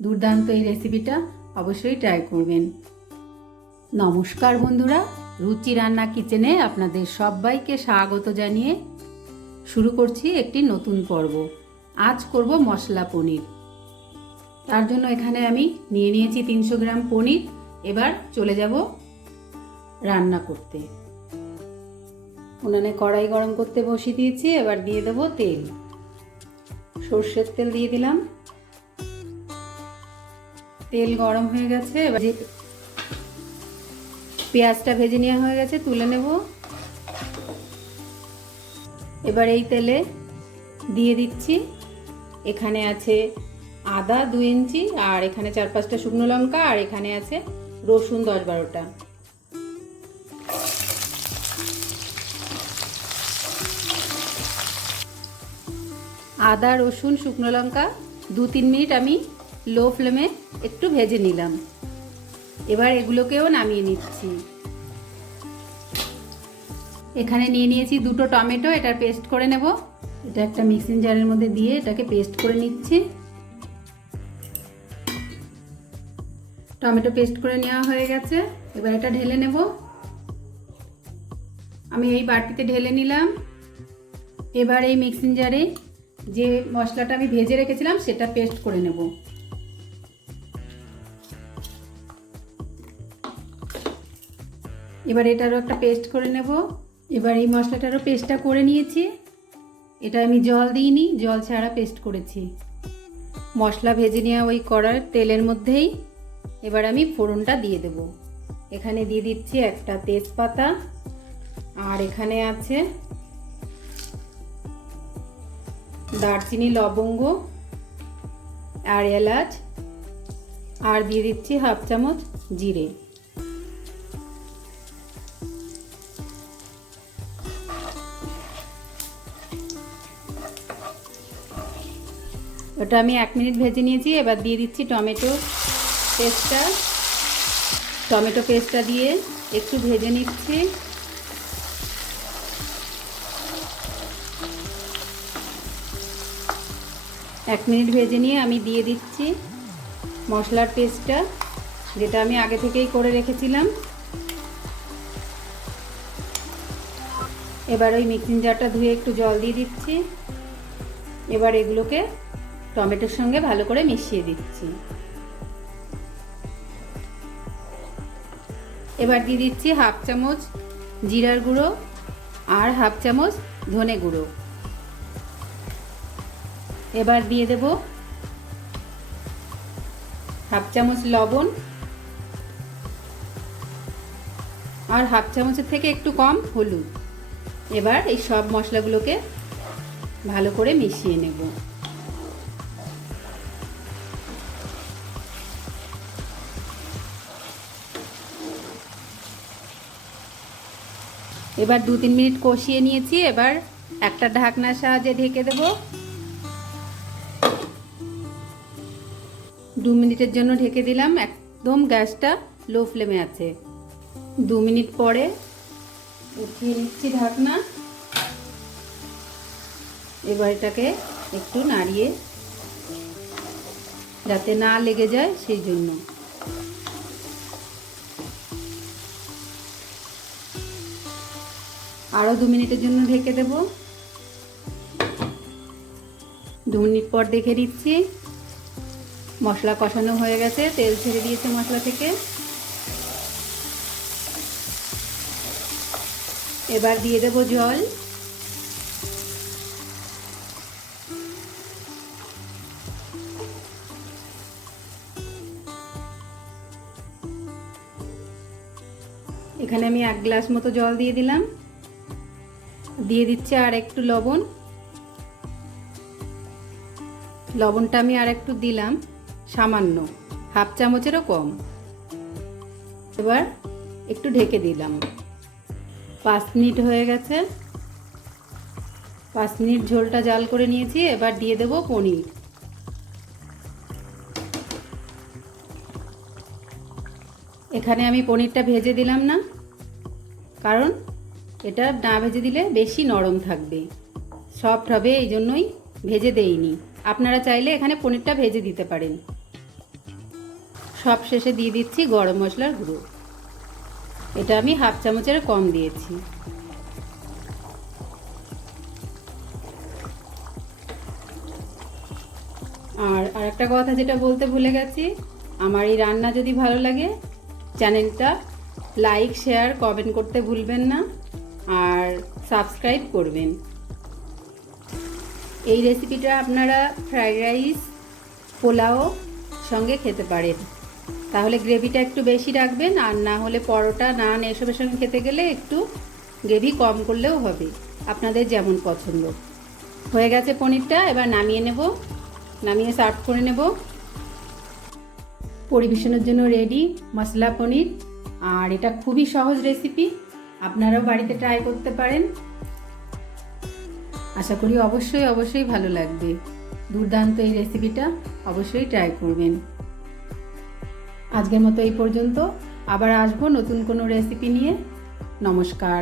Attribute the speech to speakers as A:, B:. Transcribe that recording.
A: দুর্দান্ত এই রেসিপিটা অবশ্যই ট্রাই করবেন। নমস্কার বন্ধুরা, রুচি রান্না কিচেনে আপনাদের সবাইকে স্বাগত জানিয়ে শুরু করছি একটি নতুন পর্ব। আজ করব মশলা পনির। তার জন্য এখানে আমি নিয়ে নিয়েছি তিনশো গ্রাম পনির। এবার চলে যাব রান্না করতে। উনানে কড়াই গরম করতে বসিয়ে দিয়েছি, এবার দিয়ে দেবো তেল। সর্ষের তেল দিয়ে দিলাম। তেল গরম হয়ে গেছে, এবার পেঁয়াজটা ভেজে নেওয়া হয়ে গেছে, তুলে নেব। এবার এই তেলে দিয়ে দিচ্ছি, এখানে আছে আদা দু ইঞ্চি, আর এখানে চার পাঁচটা শুকনো লঙ্কা, আর এখানে আছে রসুন দশ বারোটা। আদা, রসুন, শুকনো লঙ্কা, দু তিন মিনিট আমি লো ফ্লেমে একটু ভেজে নিলাম। এবার এগুলোকেও নামিয়ে নিচ্ছি। এখানে নিয়ে নিয়েছি দুটো টমেটো, এটার পেস্ট করে নেব। এটা একটা মিক্সিং জারের মধ্যে দিয়ে এটাকে পেস্ট করে নিচ্ছি। টমেটো পেস্ট করে নেওয়া হয়ে গেছে। এবার এটা ঢেলে নেব। আমি এই বাটিতে ঢেলে নিলাম। এবার এই মিক্সিং জারে যে মশলাটা আমি ভেজে রেখেছিলাম, সেটা পেস্ট করে নেব। এবার এটারও একটা পেস্ট করে নেব। এবার এই মশলাটারও পেস্টটা করে নিয়েছি। এটা আমি জল দিইনি, জল ছাড়া পেস্ট করেছি। মশলা ভেজে নেওয়া ওই কড়ার তেলের মধ্যেই এবার আমি ফোড়নটা দিয়ে দেব। এখানে দিয়ে দিচ্ছি একটা তেজপাতা, আর এখানে আছে দারচিনি, লবঙ্গ, আর এলাচ, আর দিয়ে দিচ্ছি হাফ চামচ জিরে। ওটা আমি এক মিনিট ভেজে নিয়েছি, এবার দিয়ে দিচ্ছি টমেটো পেস্টটা। টমেটো পেস্টটা দিয়ে একটু ভেজে নিচ্ছি। এক মিনিট ভেজে নিয়ে আমি দিয়ে দিচ্ছি মশলার পেস্টটা, যেটা আমি আগে থেকেই করে রেখেছিলাম। এবার ওই মিক্সিং জারটা ধুয়ে একটু জল দিয়ে দিচ্ছি। এবার এগুলোকে টমেটোর সঙ্গে ভালো করে মিশিয়ে দিচ্ছি। এবার দিয়ে দিচ্ছি হাফ চামচ জিরার গুঁড়ো আর হাফ চামচ ধনে গুঁড়ো। এবার দিয়ে দেব হাফ চামচ লবণ আর হাফ চামচের থেকে একটু কম হলুদ। এবার এই সব মশলাগুলোকে ভালো করে মিশিয়ে নেব। এবার দু তিন মিনিট কষিয়ে নিয়েছি, এবার একটা ঢাকনার সাহায্যে ঢেকে দেব। দু মিনিটের জন্য ঢেকে দিলাম, একদম গ্যাসটা লো ফ্লেমে আছে। দু মিনিট পরে উঠিয়ে নিচ্ছি ঢাকনা। এবার এটাকে একটু নাড়িয়ে, যাতে না লেগে যায় সেই জন্য। আরও দু মিনিটের জন্য ঢেকে দেব। দু মিনিট পর দেখে দিচ্ছি মশলা কষানো হয়ে গেছে, তেল ছেড়ে দিয়েছে মশলা থেকে। এবার দিয়ে দেব জল। এখানে আমি এক গ্লাস মতো জল দিয়ে দিলাম। দিয়ে দিচ্ছি আর একটু লবণ। লবণটা আমি আর একটু দিলাম, সামান্য। হাফ চামচেরও কম। এবার একটু ঢেকে দিলাম। পাঁচ মিনিট হয়ে গেছে। পাঁচ মিনিট ঝোলটা জাল করে নিয়েছি, এবার দিয়ে দেব পনির। এখানে আমি পনিরটা ভেজে দিলাম না, কারণ এটা না ভেজে দিলে বেশি নরম থাকবে। সফট হবে, এই জন্যই ভেজে দেইনি। আপনারা চাইলে এখানে পনিরটা ভেজে দিতে পারেন। সব শেষে দিয়ে দিচ্ছি গরম মশলার গুঁড়ো। এটা আমি হাফ চামচের কম দিয়েছি। আর আরেকটা কথা যেটা বলতে ভুলে গেছি, আমার এই রান্না যদি ভালো লাগে, চ্যানেলটা লাইক, শেয়ার, কমেন্ট করতে ভুলবেন না। আর সাবস্ক্রাইব করবেন। এই রেসিপিটা আপনারা ফ্রাইড রাইস পোলাও সঙ্গে খেতে পারেন। তাহলে গ্রেভিটা একটু বেশি রাখবেন, আর না হলে পরোটা, নান এসবের সঙ্গে খেতে গেলে একটু গ্রেভি কম করলেও হবে, আপনাদের যেমন পছন্দ। হয়ে গেছে পনিরটা, এবার নামিয়ে নেব, নামিয়ে সার্ভ করে নেব। পরিবেশনের জন্য রেডি মশলা পনির, আর এটা খুবই সহজ রেসিপি আপনারাও বাড়িতে ট্রাই করতে পারেন। আশা করি অবশ্যই অবশ্যই ভালো লাগবে। দুর্দান্ত এই রেসিপিটা অবশ্যই ট্রাই করবেন। আজকের মতো এই পর্যন্ত। আবার আসব নতুন কোনো রেসিপি নিয়ে। নমস্কার।